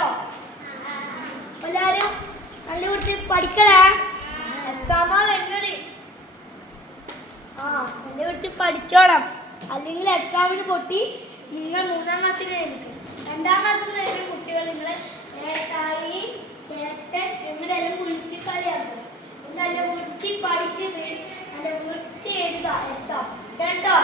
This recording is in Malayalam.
കേട്ടോ? എല്ലാരും നല്ല കുറിച്ച് പഠിക്കണേ. എക്സാമാണ് എങ്ങനെ നല്ല കുറിച്ച് പഠിച്ചോണം. അല്ലെങ്കിൽ എക്സാമിന് പൊട്ടി നിങ്ങൾ 3ാം ക്ലാസ്സിൽ കഴിഞ്ഞിട്ട് 2ാം ക്ലാസ്സിൽ വരുന്ന കുട്ടികൾ നിങ്ങളെ ഏട്ടായി ചേട്ടൻ എങ്ങനെയെല്ലാം വിളിച്ച് കളിയാക്കും. നല്ല വൃത്തി പഠിച്ച് നല്ല വൃത്തി എഴുതാം എക്സാം കേട്ടോ?